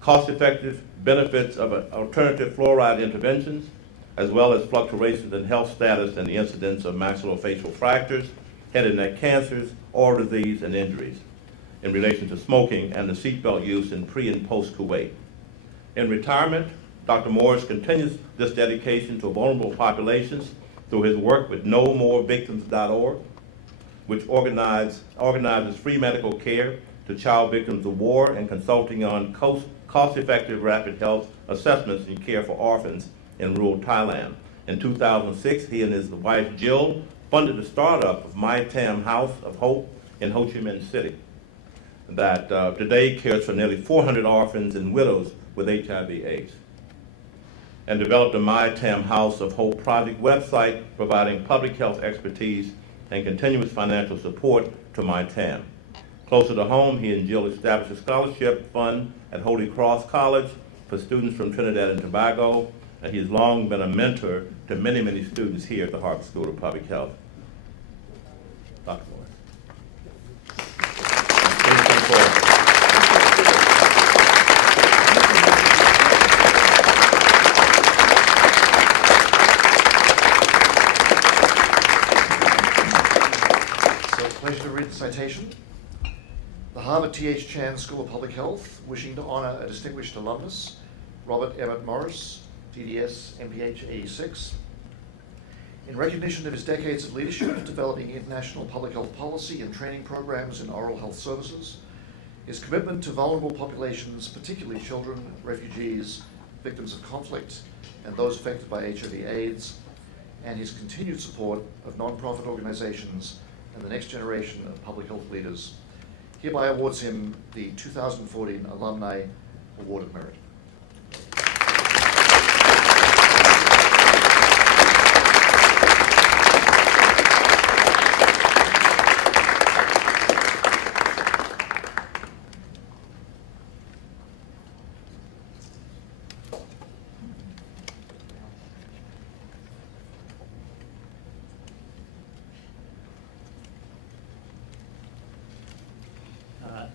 cost-effective benefits of alternative fluoride interventions, as well as fluctuations in health status and the incidence of maxillofacial fractures, head and neck cancers, oral disease, and injuries in relation to smoking and the seatbelt use in pre and post-Kuwait. In retirement, Dr. Morris continues this dedication to vulnerable populations through his work with NoMoreVictims.org, which organizes free medical care to child victims of war and consulting on cost-effective rapid health assessments and care for orphans in rural Thailand. In 2006, he and his wife Jill funded the startup of My Tam House of Hope in Ho Chi Minh City that today cares for nearly 400 orphans and widows with HIV/AIDS, and developed the My Tam House of Hope project website providing public health expertise and continuous financial support to My Tam. Closer to home, he and Jill established a scholarship fund at Holy Cross College for students from Trinidad and Tobago, and he has long been a mentor to many, many students here at the Harvard School of Public Health. Dr. Morris. Please come forward. Pleasure to read the citation. The Harvard T.H. Chan School of Public Health, wishing to honor a distinguished alumnus, Robert Emmet Morris, DDS, MPH 86. In recognition of his decades of leadership developing international public health policy and training programs in oral health services, his commitment to vulnerable populations, particularly children, refugees, victims of conflict, and those affected by HIV/AIDS, and his continued support of nonprofit organizations and the next generation of public health leaders, hereby awards him the 2014 Alumni Award of Merit.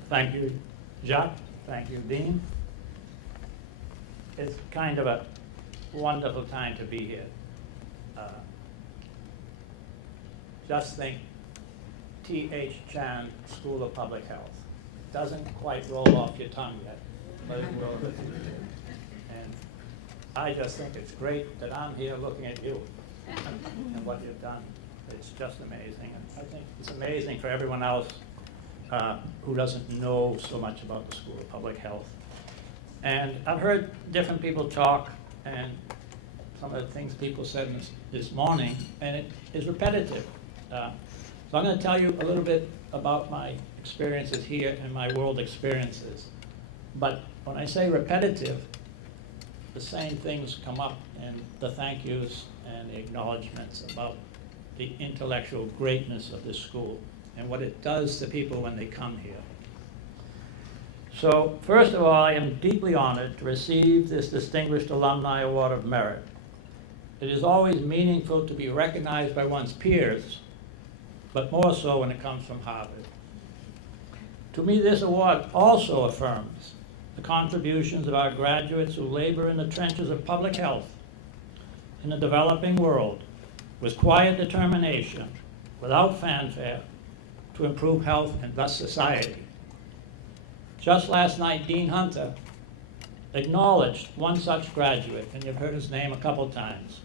Thank you, Jacques. Thank you, Dean. It's kind of a wonderful time to be here. Just think, T.H. Chan School of Public Health. Doesn't quite roll off your tongue yet, but it will. And I just think it's great that I'm here looking at you and what you've done. It's just amazing. And I think it's amazing for everyone else who doesn't know so much about the School of Public Health. And I've heard different people talk, and some of the things people said this morning, and it is repetitive. So I'm going to tell you a little bit about my experiences here and my world experiences. But when I say repetitive, the same things come up in the thank yous and the acknowledgments about the intellectual greatness of this school and what it does to people when they come here. So, first of all, I am deeply honored to receive this distinguished Alumni Award of Merit. It is always meaningful to be recognized by one's peers, but more so when it comes from Harvard. To me, this award also affirms the contributions of our graduates who labor in the trenches of public health in the developing world with quiet determination, without fanfare, to improve health and thus society. Just last night, Dean Hunter acknowledged one such graduate, and you've heard his name a couple times,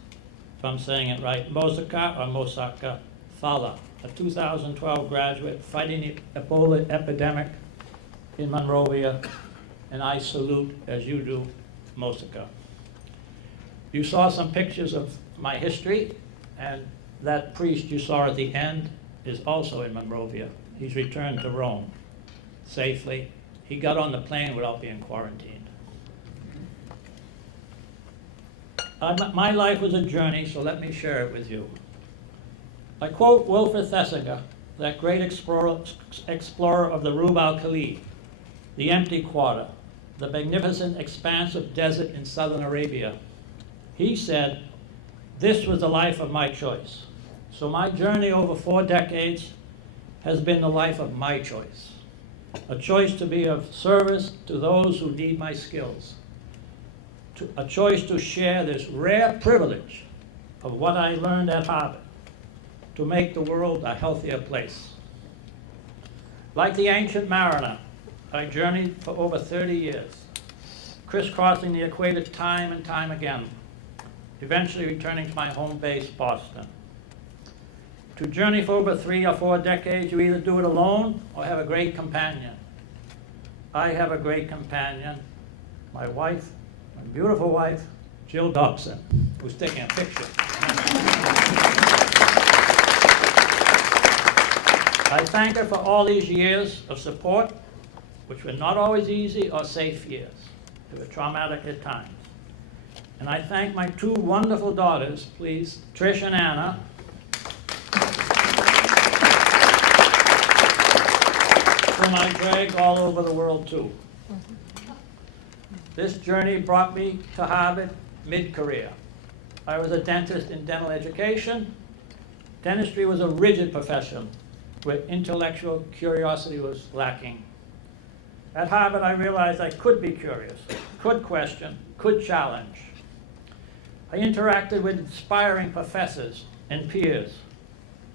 if I'm saying it right, Mosaka Fala, a 2012 graduate fighting the Ebola epidemic in Monrovia, and I salute, as you do, Mosaka. You saw some pictures of my history, and that priest you saw at the end is also in Monrovia. He's returned to Rome safely. He got on the plane without being quarantined. My life was a journey, so let me share it with you. I quote Wilfred Thesiger, that great explorer of the Rub al-Khali, the empty quarter, the magnificent expanse of desert in southern Arabia. He said, "This was the life of my choice." So my journey over 4 decades has been the life of my choice. a choice to be of service to those who need my skills, a choice to share this rare privilege of what I learned at Harvard to make the world a healthier place. Like the ancient mariner, I journeyed for over 30 years, crisscrossing the equator time and time again, eventually returning to my home base, Boston. To journey for over 3 or 4 decades, you either do it alone or have a great companion. I have a great companion, my wife, my beautiful wife, Jill Dobson, who's taking a picture. I thank her for all these years of support, which were not always easy or safe years. They were traumatic at times. And I thank my 2 wonderful daughters, please, Trish and Anna, whom I drag all over the world too. This journey brought me to Harvard mid-career. I was a dentist in dental education. Dentistry was a rigid profession where intellectual curiosity was lacking. At Harvard, I realized I could be curious, could question, could challenge. I interacted with inspiring professors and peers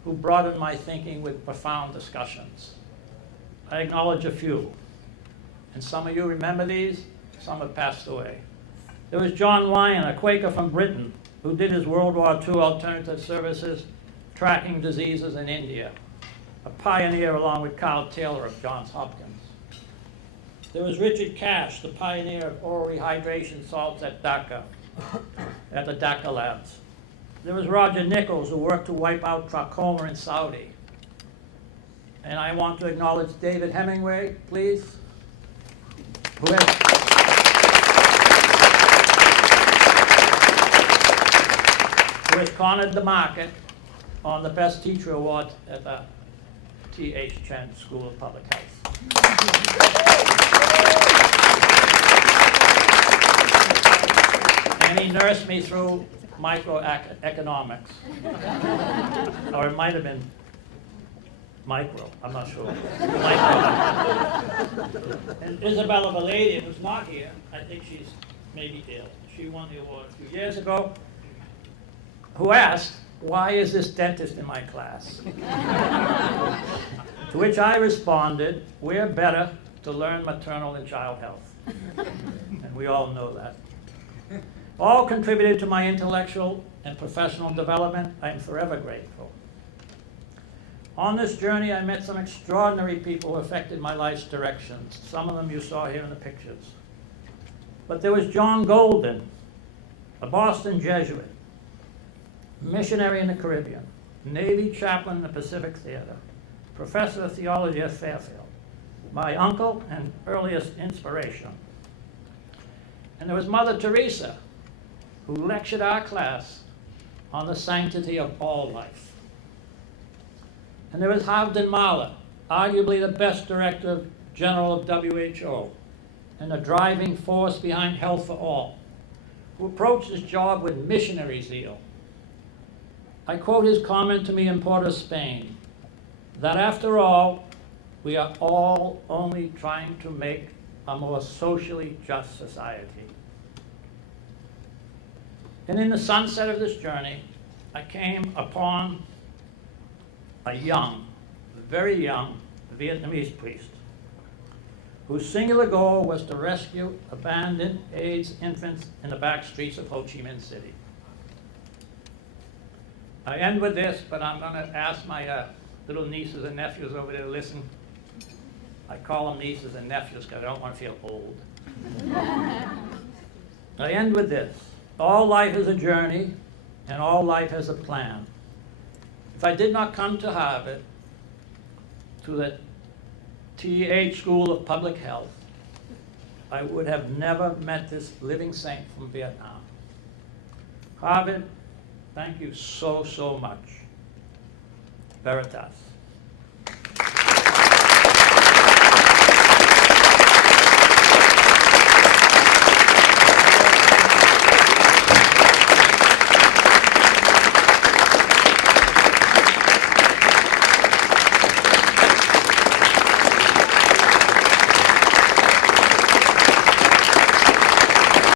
who broadened my thinking with profound discussions. I acknowledge a few, and some of you remember these, some have passed away. There was John Lyon, a Quaker from Britain, who did his World War II alternative services tracking diseases in India, a pioneer along with Carl Taylor of Johns Hopkins. There was Richard Cash, the pioneer of oral rehydration salts at Dhaka, at the Dhaka labs. There was Roger Nichols, who worked to wipe out trachoma in Saudi. And I want to acknowledge David Hemingway, please, who has cornered the market on the Best Teacher Award at the T.H. Chen School of Public Health. And he nursed me through microeconomics. Or it might have been micro, I'm not sure. And Isabella Valadi, who's not here, I think she's maybe ill. She won the award a few years ago, who asked, "Why is this dentist in my class?" To which I responded, "We're better to learn maternal and child health." And we all know that. All contributed to my intellectual and professional development. I am forever grateful. On this journey, I met some extraordinary people who affected my life's directions. Some of them you saw here in the pictures. But there was John Golden, a Boston Jesuit, missionary in the Caribbean, Navy chaplain in the Pacific Theater, professor of theology at Fairfield, my uncle and earliest inspiration. And there was Mother Teresa, who lectured our class on the sanctity of all life. And there was Havden Mahler, arguably the best director general of WHO and the driving force behind Health for All, who approached his job with missionary zeal. I quote his comment to me in Port of Spain, that after all, we are all only trying to make a more socially just society. And in the sunset of this journey, I came upon a young, very young Vietnamese priest whose singular goal was to rescue abandoned AIDS infants in the back streets of Ho Chi Minh City. I end with this, but I'm going to ask my little nieces and nephews over there to listen. I call them nieces and nephews because I don't want to feel old. I end with this. All life is a journey, and all life has a plan. If I did not come to Harvard, to the T.H. School of Public Health, I would have never met this living saint from Vietnam. Harvard, thank you so, so much. Veritas.